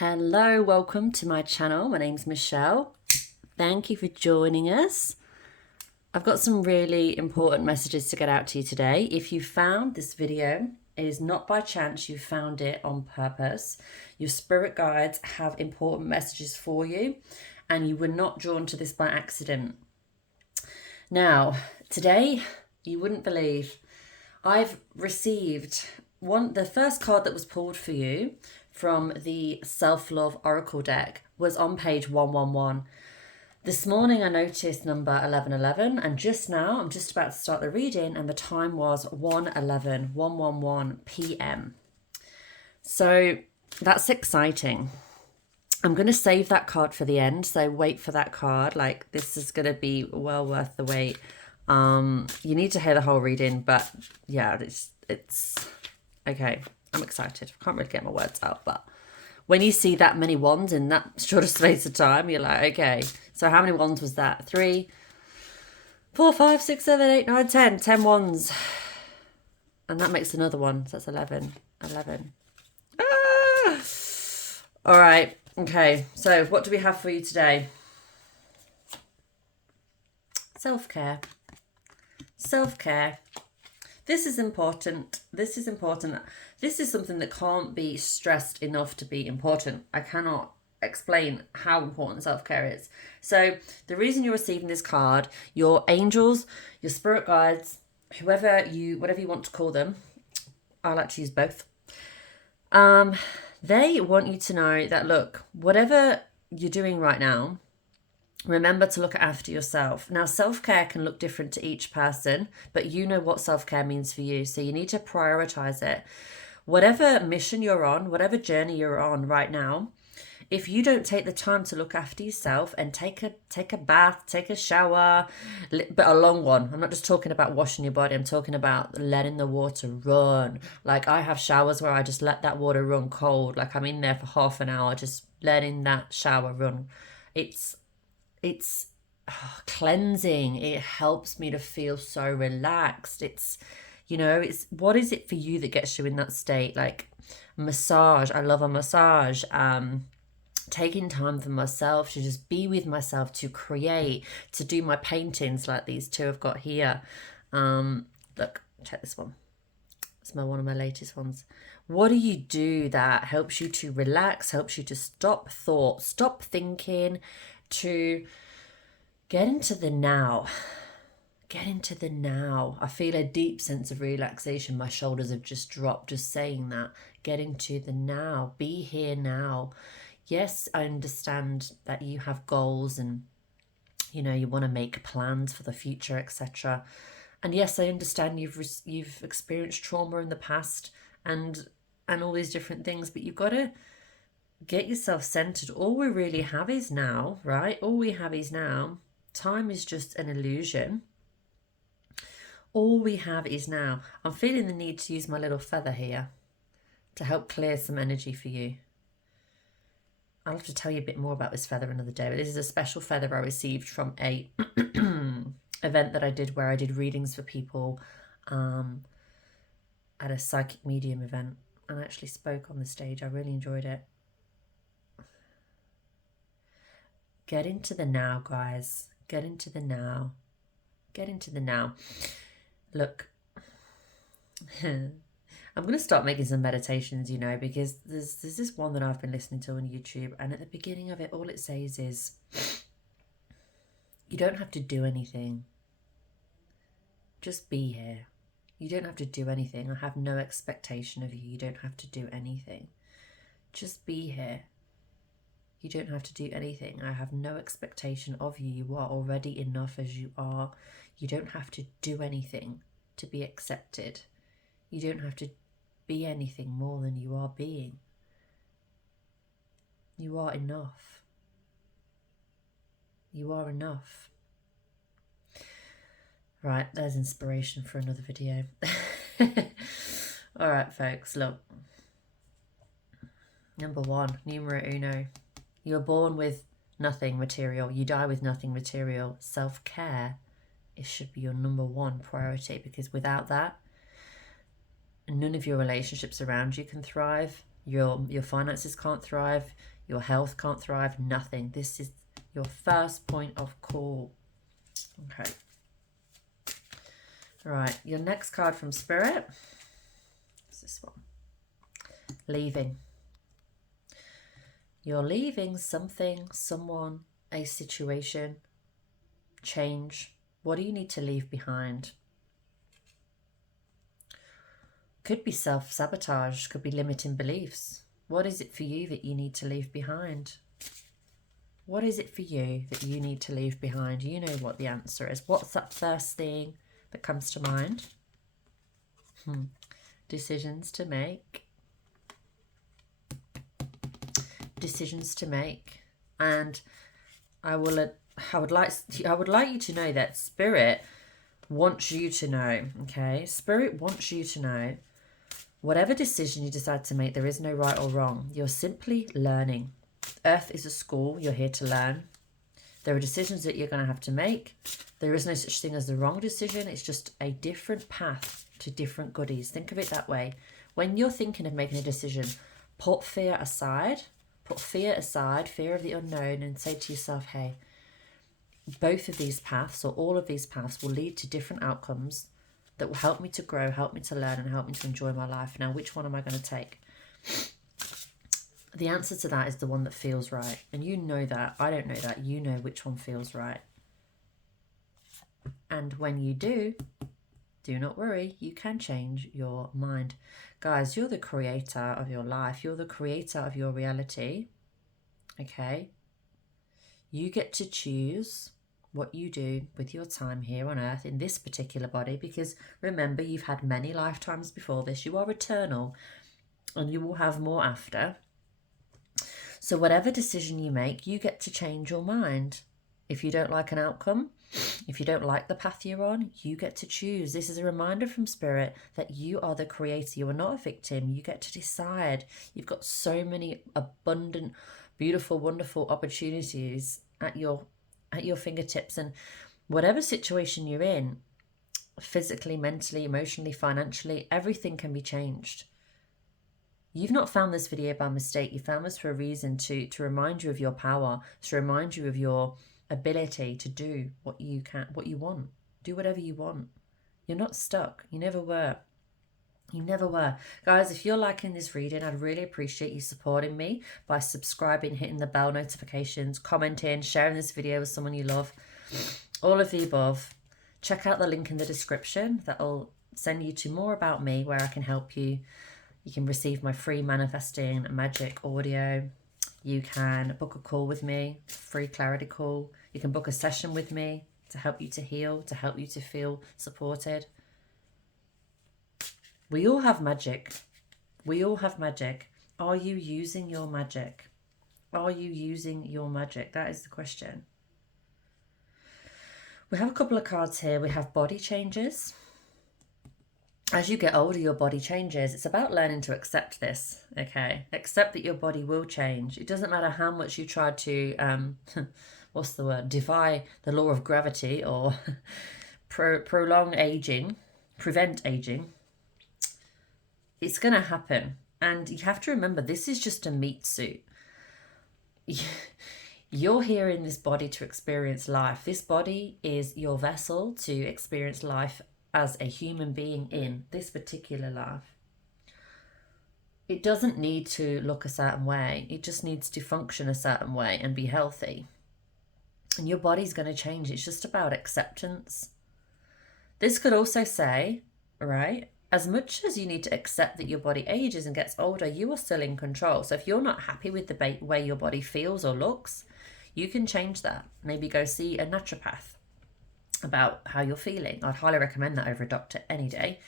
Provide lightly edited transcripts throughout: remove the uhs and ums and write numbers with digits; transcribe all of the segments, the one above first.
Hello, welcome to my channel. My name's Michelle. Thank you for joining us. I've got some really important messages to get out to you today. If you found this video, it is not by chance, you found it on purpose. Your spirit guides have important messages for you, and you were not drawn to this by accident. Now, today, you wouldn't believe, I've received the first card that was pulled for you from the Self-Love Oracle deck was on page 111. This morning I noticed number 1111, and just now I'm just about to start the reading and the time was 111 p.m. So that's exciting. I'm going to save that card for the end, so wait for that card. Like, this is going to be well worth the wait. You need to hear the whole reading, but yeah, it's okay. I'm excited. I can't really get my words out, but when you see that many wands in that short space of time, you're like, okay, so how many wands was that? 3, 4, 5, 6, 7, 8, 9, 10. 10 wands. And that makes another one. So that's 11. 11. Ah! All right. Okay. So what do we have for you today? Self-care. Self-care. This is important. This is important. This is something that can't be stressed enough to be important. I cannot explain how important self-care is. So the reason you're receiving this card, your angels, your spirit guides, whatever you want to call them, I like to use both. They want you to know that, look, whatever you're doing right now, remember to look after yourself. Now, self-care can look different to each person, but you know what self-care means for you. So you need to prioritize it. Whatever mission you're on, whatever journey you're on right now, if you don't take the time to look after yourself and take a bath, take a shower, but a long one. I'm not just talking about washing your body. I'm talking about letting the water run. Like, I have showers where I just let that water run cold. Like, I'm in there for half an hour, just letting that shower run. It's cleansing. It helps me to feel so relaxed. It's what is it for you that gets you in that state? Like, massage. I love a massage. Taking time for myself, to just be with myself, to create, to do my paintings like these two I've got here. Look, check this one. It's one of my latest ones. What do you do that helps you to relax, helps you to stop thought, stop thinking, to get into the now? Get into the now. I feel a deep sense of relaxation. My shoulders have just dropped just saying that. Get into the now. Be here now. Yes, I understand that you have goals and, you want to make plans for the future, etc. And yes, I understand you've experienced trauma in the past and all these different things, but you've got to get yourself centered. All we really have is now, right? All we have is now. Time is just an illusion. All we have is now. I'm feeling the need to use my little feather here to help clear some energy for you. I'll have to tell you a bit more about this feather another day, but this is a special feather I received from a event that I did where I did readings for people at a psychic medium event, and I actually spoke on the stage. I really enjoyed it. Get into the now, guys. Get into the now. Get into the now. Look, I'm going to start making some meditations, because there's this one that I've been listening to on YouTube, and at the beginning of it, all it says is, you don't have to do anything. Just be here. You don't have to do anything. I have no expectation of you. You don't have to do anything. Just be here. You don't have to do anything. I have no expectation of you. You are already enough as you are. You don't have to do anything to be accepted. You don't have to be anything more than you are being. You are enough. You are enough. Right, there's inspiration for another video. All right, folks, look. Number 1, numero uno. You are born with nothing material. You die with nothing material. Self-care, it should be your number 1 priority, because without that, none of your relationships around you can thrive. Your finances can't thrive, your health can't thrive, nothing. This is your first point of call. Okay. Right, your next card from Spirit is this one. Leaving. You're leaving something, someone, a situation, change. What do you need to leave behind? Could be self-sabotage, could be limiting beliefs. What is it for you that you need to leave behind? What is it for you that you need to leave behind? You know what the answer is. What's that first thing that comes to mind? Decisions to make. Decisions to make. And I would like you to know that Spirit wants you to know, okay? Spirit wants you to know whatever decision you decide to make, there is no right or wrong. You're simply learning. Earth is a school. You're here to learn. There are decisions that you're going to have to make. There is no such thing as the wrong decision. It's just a different path to different goodies. Think of it that way. When you're thinking of making a decision, put fear aside. Put fear aside, fear of the unknown, and say to yourself, hey, both of these paths or all of these paths will lead to different outcomes that will help me to grow, help me to learn, and help me to enjoy my life. Now, which one am I going to take? The answer to that is the one that feels right. And you know that. I don't know that. You know which one feels right. And when you do not worry. You can change your mind. Guys, you're the creator of your life. You're the creator of your reality. Okay? You get to choose what you do with your time here on earth in this particular body, because remember, you've had many lifetimes before this. You are eternal and you will have more after. So whatever decision you make, you get to change your mind. If you don't like an outcome, if you don't like the path you're on, you get to choose. This is a reminder from Spirit that you are the creator. You are not a victim. You get to decide. You've got so many abundant, beautiful, wonderful opportunities at your fingertips. And whatever situation you're in, physically, mentally, emotionally, financially, everything can be changed. You've not found this video by mistake. You found this for a reason, to remind you of your power, to remind you of your ability to do what you want. Do whatever you want. You're not stuck. You never were. You never were. Guys, if you're liking this reading, I'd really appreciate you supporting me by subscribing, hitting the bell notifications, commenting, sharing this video with someone you love. All of the above. Check out the link in the description. That'll send you to more about me, where I can help you. You can receive my free manifesting magic audio. You can book a call with me, free clarity call. You can book a session with me to help you to heal, to help you to feel supported. We all have magic. We all have magic. Are you using your magic? Are you using your magic? That is the question. We have a couple of cards here. We have body changes. As you get older, your body changes. It's about learning to accept this, okay? Accept that your body will change. It doesn't matter how much you try to, what's the word? Defy the law of gravity or prolong aging, prevent aging. It's going to happen. And you have to remember, this is just a meat suit. You're here in this body to experience life. This body is your vessel to experience life as a human being in this particular life. It doesn't need to look a certain way. It just needs to function a certain way and be healthy. And your body's going to change. It's just about acceptance. This could also say, right, as much as you need to accept that your body ages and gets older, you are still in control. So if you're not happy with the way your body feels or looks, you can change that. Maybe go see a naturopath about how you're feeling. I'd highly recommend that over a doctor any day.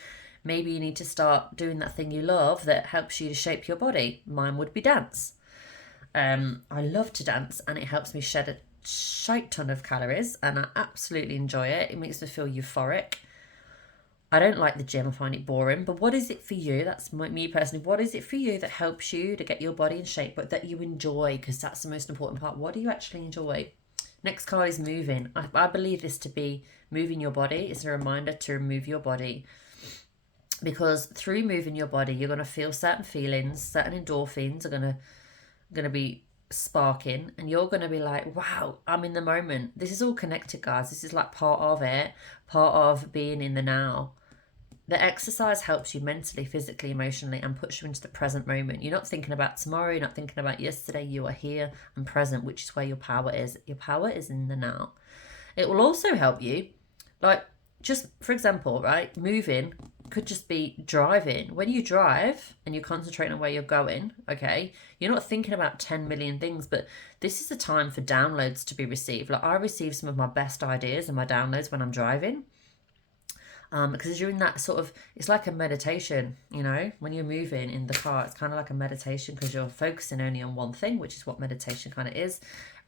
Maybe you need to start doing that thing you love that helps you to shape your body. Mine would be dance. I love to dance, and it helps me shed a shite ton of calories, and I absolutely enjoy it. It makes me feel euphoric. I don't like the gym. I find it boring. But what is it for you? That's me personally. What is it for you that helps you to get your body in shape, but that you enjoy? Because that's the most important part. What do you actually enjoy? Next card is moving. I believe this to be moving your body. It's a reminder to move your body because through moving your body, you're going to feel certain feelings, certain endorphins are going to be sparking, and you're going to be like, wow, I'm in the moment. This is all connected, guys. This is like part of it, part of being in the now. The exercise helps you mentally, physically, emotionally, and puts you into the present moment. You're not thinking about tomorrow, you're not thinking about yesterday. You are here and present, which is where your power is. Your power is in the now. It will also help you, like, just for example, right, moving could just be driving. When you drive and you're concentrating on where you're going, okay, you're not thinking about 10 million things, but this is the time for downloads to be received. Like, I receive some of my best ideas and my downloads when I'm driving. Because you're in that sort of, it's like a meditation, you know, when you're moving in the car, it's kind of like a meditation because you're focusing only on one thing, which is what meditation kind of is,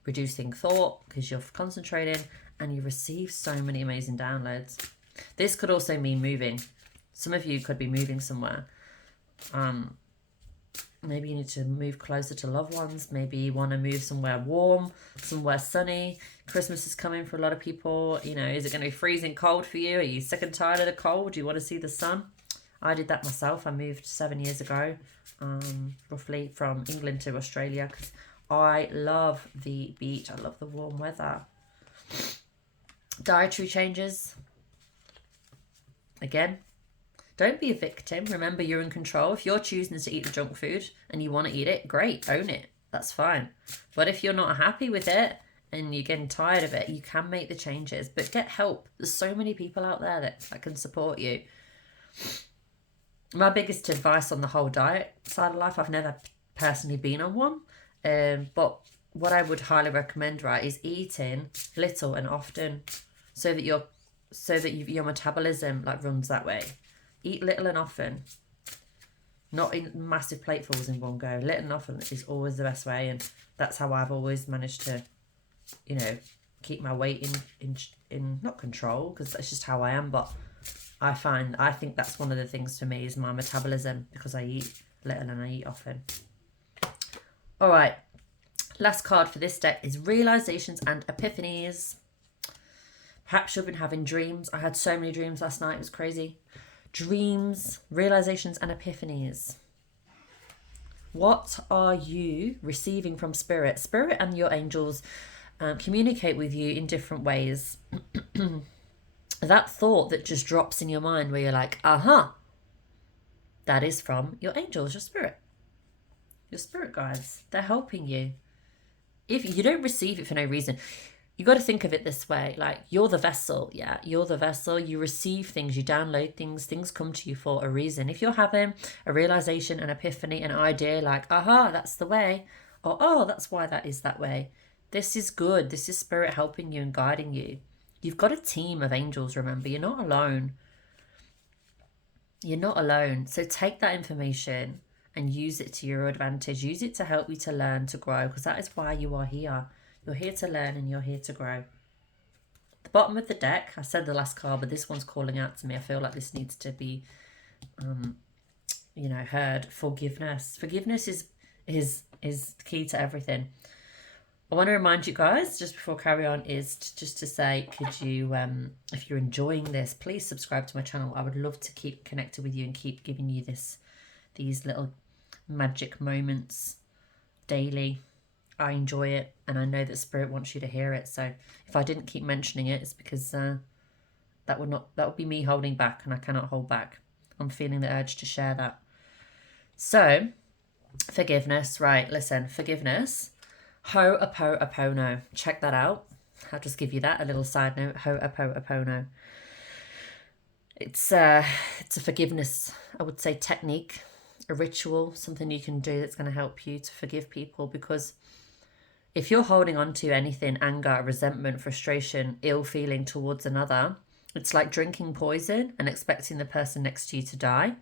reducing thought because you're concentrating, and you receive so many amazing downloads. This could also mean moving. Some of you could be moving somewhere. Maybe you need to move closer to loved ones. Maybe you want to move somewhere warm, somewhere sunny. Christmas is coming for a lot of people. You know, is it going to be freezing cold for you? Are you sick and tired of the cold? Do you want to see the sun? I did that myself. I moved 7 years ago, roughly, from England to Australia because I love the beach. I love the warm weather. Dietary changes. Again, don't be a victim. Remember, you're in control. If you're choosing to eat the junk food and you want to eat it, great, own it. That's fine. But if you're not happy with it and you're getting tired of it, you can make the changes. But get help. There's so many people out there that can support you. My biggest advice on the whole diet side of life, I've never personally been on one. But what I would highly recommend, right, is eating little and often so that your metabolism like runs that way. Eat little and often, not in massive platefuls in one go. Little and often is always the best way, and that's how I've always managed to, you know, keep my weight in not control, because that's just how I am. But I think that's one of the things for me is my metabolism, because I eat little and I eat often. All right, last card for this deck is realizations and epiphanies. Perhaps you've been having dreams. I had so many dreams last night. It was crazy. Dreams, realizations, and epiphanies. What are you receiving from Spirit? Spirit and your angels communicate with you in different ways. That thought that just drops in your mind where you're like, that is from your angels, your spirit guides. They're helping you. If you don't receive it for no reason, you got to think of it this way, like you're the vessel, yeah? You're the vessel, you receive things, you download things come to you for a reason. If you're having a realization, an epiphany, an idea like, that's the way, or that's why that is that way, this is good. This is Spirit helping you and guiding you. You've got a team of angels, remember, you're not alone. You're not alone. So take that information and use it to your advantage. Use it to help you to learn, to grow, because that is why you are here. You're here to learn and you're here to grow. The bottom of the deck, I said the last card, but this one's calling out to me. I feel like this needs to be, heard. Forgiveness. Forgiveness is key to everything. I want to remind you guys, just before I carry on, just to say, could you, if you're enjoying this, please subscribe to my channel. I would love to keep connected with you and keep giving you these little magic moments daily. I enjoy it, and I know that Spirit wants you to hear it. So if I didn't keep mentioning it, it's because that would be me holding back, and I cannot hold back. I'm feeling the urge to share that. So forgiveness, right? Listen, forgiveness. Ho'oponopono. Check that out. I'll just give you that, a little side note. Ho'oponopono. It's a forgiveness, I would say, technique, a ritual, something you can do that's going to help you to forgive people. Because if you're holding on to anything, anger, resentment, frustration, ill feeling towards another, it's like drinking poison and expecting the person next to you to die.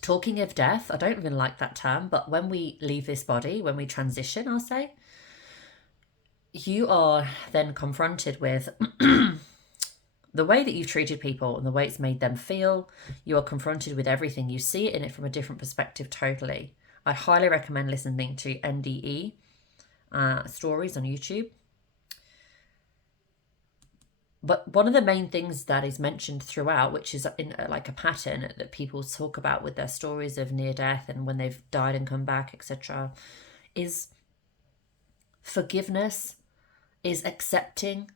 Talking of death, I don't even like that term, but when we leave this body, when we transition, I'll say, you are then confronted with the way that you've treated people and the way it's made them feel. You are confronted with everything. You see it in it from a different perspective totally. I highly recommend listening to NDE stories on YouTube. But one of the main things that is mentioned throughout, which is in like a pattern that people talk about with their stories of near death and when they've died and come back, etc., is forgiveness, is accepting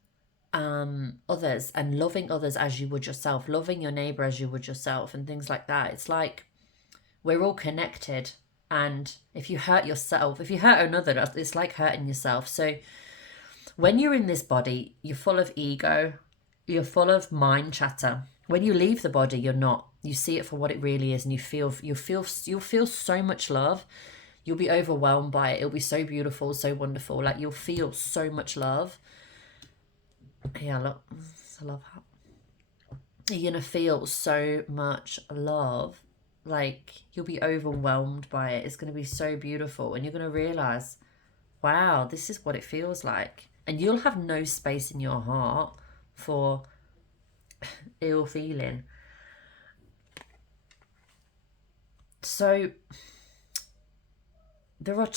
others and loving others as you would yourself, loving your neighbor as you would yourself, and things like that. It's like we're all connected, and if you hurt yourself, if you hurt another, it's like hurting yourself. So when you're in this body, you're full of ego, you're full of mind chatter. When you leave the body, you're not. You see it for what it really is, and you'll feel so much love. You'll be overwhelmed by it. It'll be so beautiful, so wonderful. Like, you'll feel so much love. Yeah, look, I love that. You're gonna feel so much love. Like, you'll be overwhelmed by it. It's gonna be so beautiful, and you're gonna realize, wow, this is what it feels like. And you'll have no space in your heart for ill feeling. So there are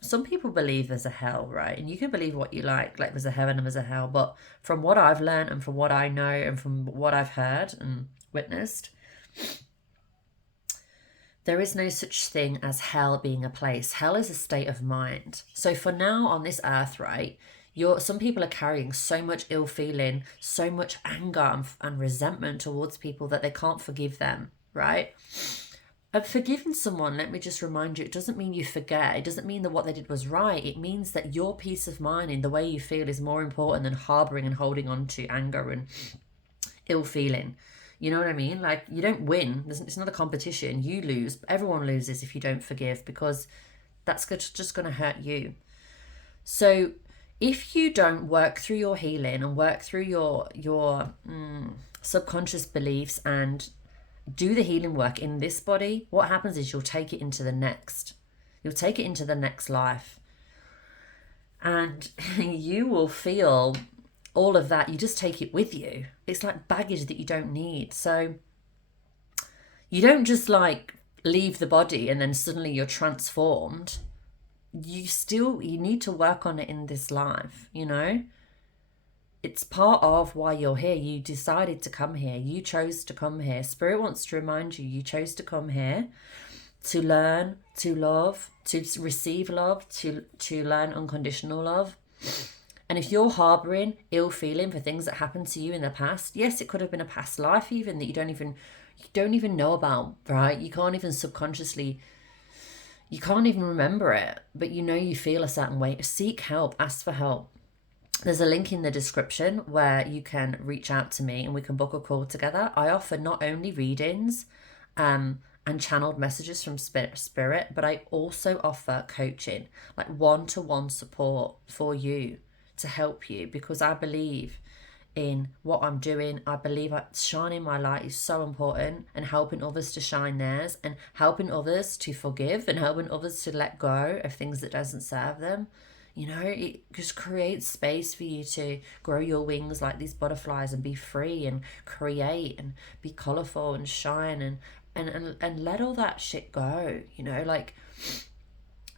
some people believe there's a hell, right? And you can believe what you like there's a heaven and there's a hell. But from what I've learned and from what I know and from what I've heard and witnessed, there is no such thing as hell being a place. Hell is a state of mind. So for now on this earth, right, some people are carrying so much ill feeling, so much anger and resentment towards people that they can't forgive them, right? And forgiving someone, let me just remind you, it doesn't mean you forget. It doesn't mean that what they did was right. It means that your peace of mind and the way you feel is more important than harboring and holding on to anger and ill feeling. You know what I mean? Like, you don't win. It's not a competition. You lose. Everyone loses if you don't forgive, because that's just going to hurt you. So if you don't work through your healing and work through your subconscious beliefs and do the healing work in this body, what happens is you'll take it into the next. You'll take it into the next life. And you will feel all of that. You just take it with you. It's like baggage that you don't need. So you don't just like leave the body and then suddenly you're transformed. You need to work on it in this life, you know? It's part of why you're here. You decided to come here. You chose to come here. Spirit wants to remind you, you chose to come here to learn, to love, to receive love, to learn unconditional love. And if you're harboring ill feeling for things that happened to you in the past, yes, it could have been a past life even that you don't even know about, right? You can't even remember it, but you know you feel a certain way. Seek help, ask for help. There's a link in the description where you can reach out to me and we can book a call together. I offer not only readings and channeled messages from spirit, but I also offer coaching, like one-to-one support for you to help you, because I believe in what I'm doing. I believe shining my light is so important, and helping others to shine theirs, and helping others to forgive, and helping others to let go of things that doesn't serve them. You know, it just creates space for you to grow your wings like these butterflies and be free and create and be colourful and shine and let all that shit go, you know, like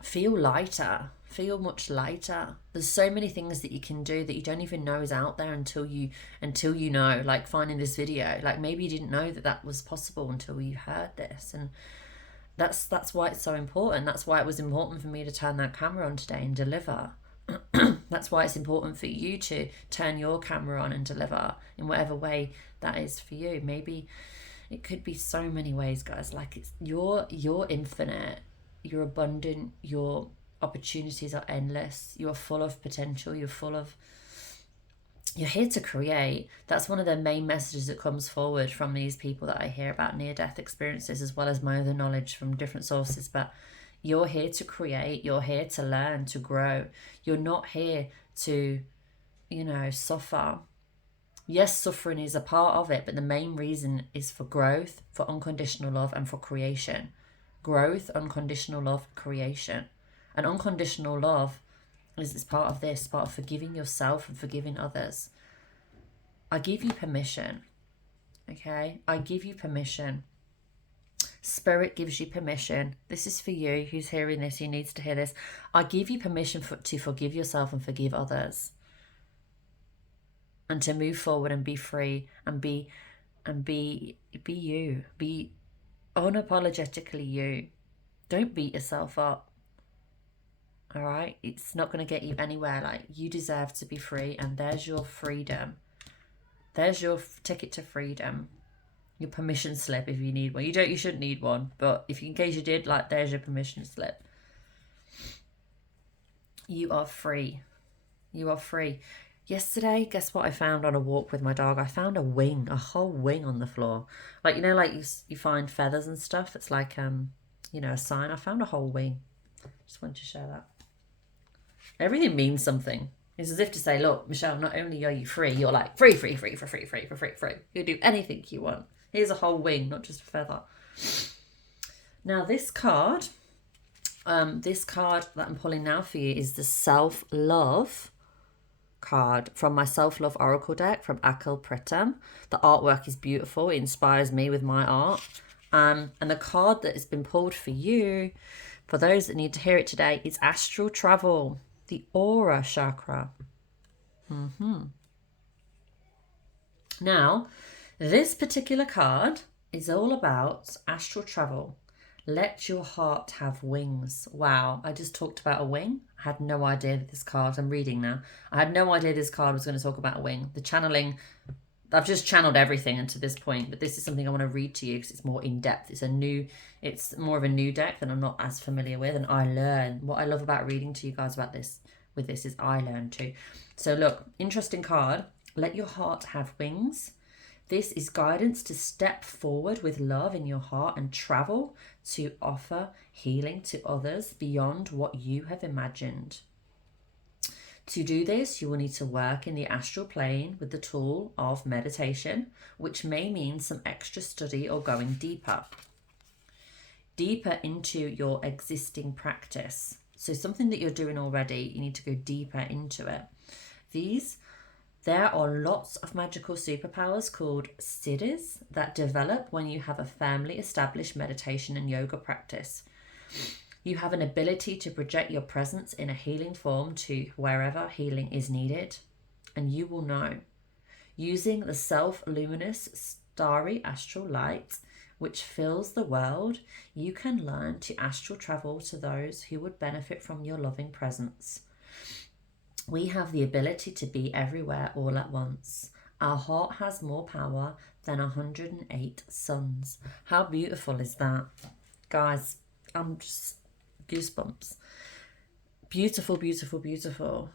feel lighter, feel much lighter. There's so many things that you can do that you don't even know is out there until you know, like finding this video. Like, maybe you didn't know that was possible until you heard this, and that's why it's so important. That's why it was important for me to turn that camera on today and deliver. That's why it's important for you to turn your camera on and deliver in whatever way that is for you. Maybe it could be so many ways, guys. Like, it's you're infinite, you're abundant, your opportunities are endless, you're full of potential, you're here to create. That's one of the main messages that comes forward from these people that I hear about near-death experiences, as well as my other knowledge from different sources. But you're here to create, you're here to learn, to grow. You're not here to, suffer. Yes, suffering is a part of it, but the main reason is for growth, for unconditional love, and for creation. Growth, unconditional love, creation. And unconditional love is part of this, part of forgiving yourself and forgiving others. I give you permission, okay? I give you permission. Spirit gives you permission. This is for you who's hearing this, who needs to hear this. I give you permission to forgive yourself and forgive others. and to move forward and be free and be you. Be unapologetically you. Don't beat yourself up. All right? It's not going to get you anywhere. Like, you deserve to be free, and there's your freedom. There's your ticket to freedom. Your permission slip if you need one. You shouldn't need one, but if in case you did, like, there's your permission slip. You are free. You are free. Yesterday, guess what I found on a walk with my dog? I found a wing, a whole wing on the floor. Like, you know, like you find feathers and stuff. It's like, you know, a sign. I found a whole wing. Just wanted to share that. Everything means something. It's as if to say, look, Michelle, not only are you free, you're like free. You can do anything you want. Here's a whole wing, not just a feather. Now, this card that I'm pulling now for you is the self-love card from my self-love oracle deck from Akil Pritam. The artwork is beautiful. It inspires me with my art. And the card that has been pulled for you, for those that need to hear it today, is astral travel, the aura chakra. Now, this particular card is all about astral travel. Let your heart have wings. Wow, I just talked about a wing. I had no idea that this card, I'm reading now, I had no idea this card was going to talk about a wing. The channeling, I've just channeled everything into this point, but this is something I want to read to you because it's more in depth. It's more of a new deck that I'm not as familiar with, and I learn. What I love about reading to you guys about this, with this, is I learn too. So look, interesting card. Let your heart have wings. This is guidance to step forward with love in your heart and travel to offer healing to others beyond what you have imagined. To do this, you will need to work in the astral plane with the tool of meditation, which may mean some extra study or going deeper into your existing practice. So something that you're doing already, you need to go deeper into it. There are lots of magical superpowers called siddhis that develop when you have a firmly established meditation and yoga practice. You have an ability to project your presence in a healing form to wherever healing is needed, and you will know. Using the self-luminous starry astral light which fills the world, you can learn to astral travel to those who would benefit from your loving presence. We have the ability to be everywhere all at once. Our heart has more power than 108 suns. How beautiful is that? Guys, I'm just goosebumps. Beautiful, beautiful, beautiful.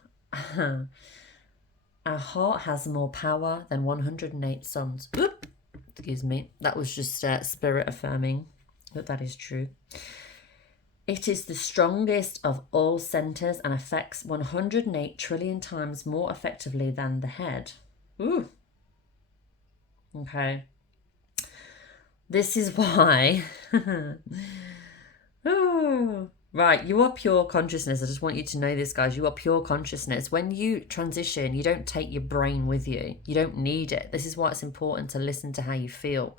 Our heart has more power than 108 suns. Oop, excuse me. That was just spirit affirming that that is true. It is the strongest of all centers and affects 108 trillion times more effectively than the head. Ooh. Okay. This is why. Ooh. Right, you are pure consciousness. I just want you to know this, guys. You are pure consciousness. When you transition, you don't take your brain with you. You don't need it. This is why it's important to listen to how you feel.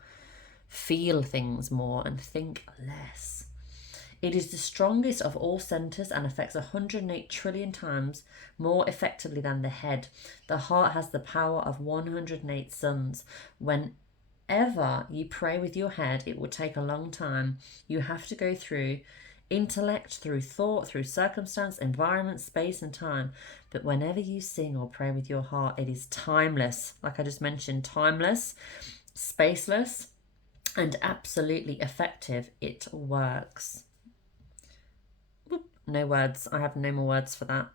Feel things more and think less. It is the strongest of all centers and affects 108 trillion times more effectively than the head. The heart has the power of 108 suns. Whenever you pray with your head, it will take a long time. You have to go through intellect, through thought, through circumstance, environment, space, and time. But whenever you sing or pray with your heart, it is timeless. Like I just mentioned, timeless, spaceless, and absolutely effective. It works. No words. I have no more words for that.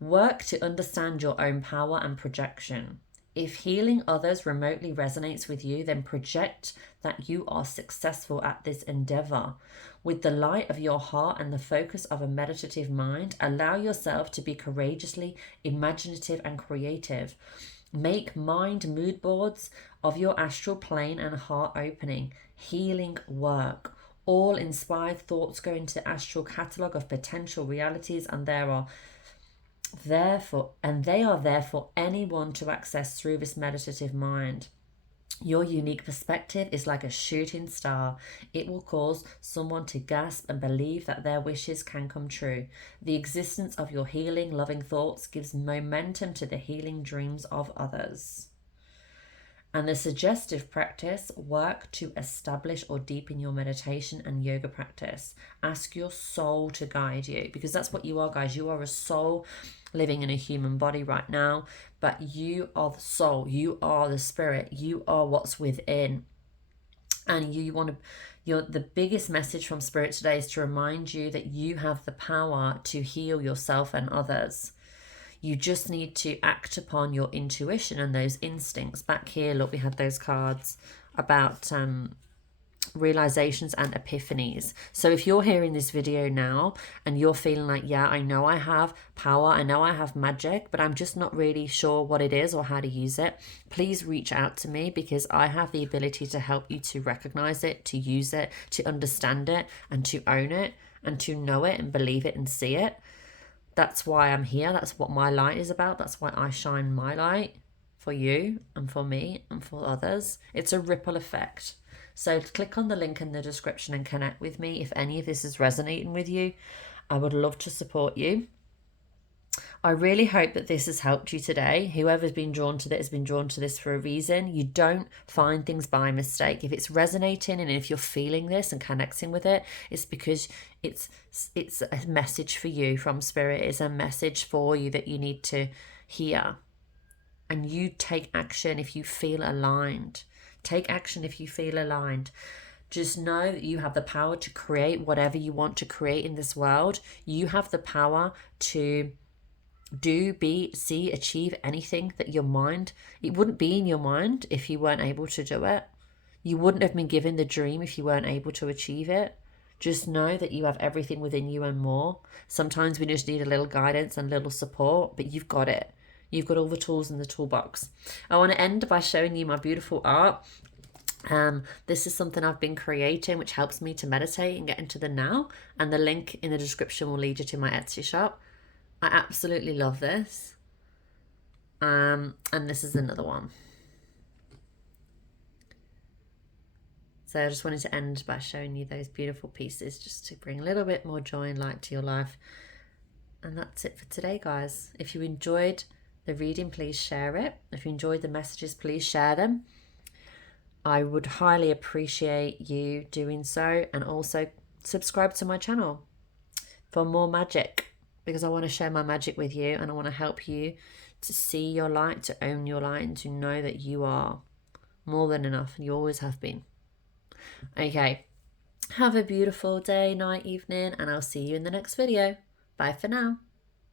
Work to understand your own power and projection. If healing others remotely resonates with you, then project that you are successful at this endeavor. With the light of your heart and the focus of a meditative mind, allow yourself to be courageously imaginative and creative. Make mind mood boards of your astral plane and heart opening. Healing work. All inspired thoughts go into the astral catalogue of potential realities, and they are there for anyone to access through this meditative mind. Your unique perspective is like a shooting star. It will cause someone to gasp and believe that their wishes can come true. The existence of your healing, loving thoughts gives momentum to the healing dreams of others. And the suggestive practice, work to establish or deepen your meditation and yoga practice. Ask your soul to guide you, because that's what you are, guys. You are a soul living in a human body right now, but you are the soul. You are the spirit. You are what's within. And the biggest message from spirit today is to remind you that you have the power to heal yourself and others. You just need to act upon your intuition and those instincts. Back here, look, we had those cards about realizations and epiphanies. So if you're hearing this video now and you're feeling like, yeah, I know I have power, I know I have magic, but I'm just not really sure what it is or how to use it, please reach out to me, because I have the ability to help you to recognize it, to use it, to understand it, and to own it, and to know it and believe it and see it. That's why I'm here. That's what my light is about. That's why I shine my light for you and for me and for others. It's a ripple effect. So click on the link in the description and connect with me if any of this is resonating with you. I would love to support you. I really hope that this has helped you today. Whoever's been drawn to this has been drawn to this for a reason. You don't find things by mistake. If it's resonating and if you're feeling this and connecting with it, it's because it's a message for you from spirit. It's a message for you that you need to hear. And you take action if you feel aligned. Take action if you feel aligned. Just know that you have the power to create whatever you want to create in this world. You have the power to do, be, see, achieve anything that your mind, it wouldn't be in your mind if you weren't able to do it. You wouldn't have been given the dream if you weren't able to achieve it. Just know that you have everything within you and more. Sometimes we just need a little guidance and a little support, but you've got it. You've got all the tools in the toolbox. I want to end by showing you my beautiful art. This is something I've been creating, which helps me to meditate and get into the now. And the link in the description will lead you to my Etsy shop. I absolutely love this. And this is another one. So I just wanted to end by showing you those beautiful pieces, just to bring a little bit more joy and light to your life. And that's it for today, guys. If you enjoyed the reading, please share it. If you enjoyed the messages, please share them. I would highly appreciate you doing so, and also subscribe to my channel for more magic, because I want to share my magic with you, and I want to help you to see your light, to own your light, and to know that you are more than enough, and you always have been. Okay, have a beautiful day, night, evening, and I'll see you in the next video. Bye for now.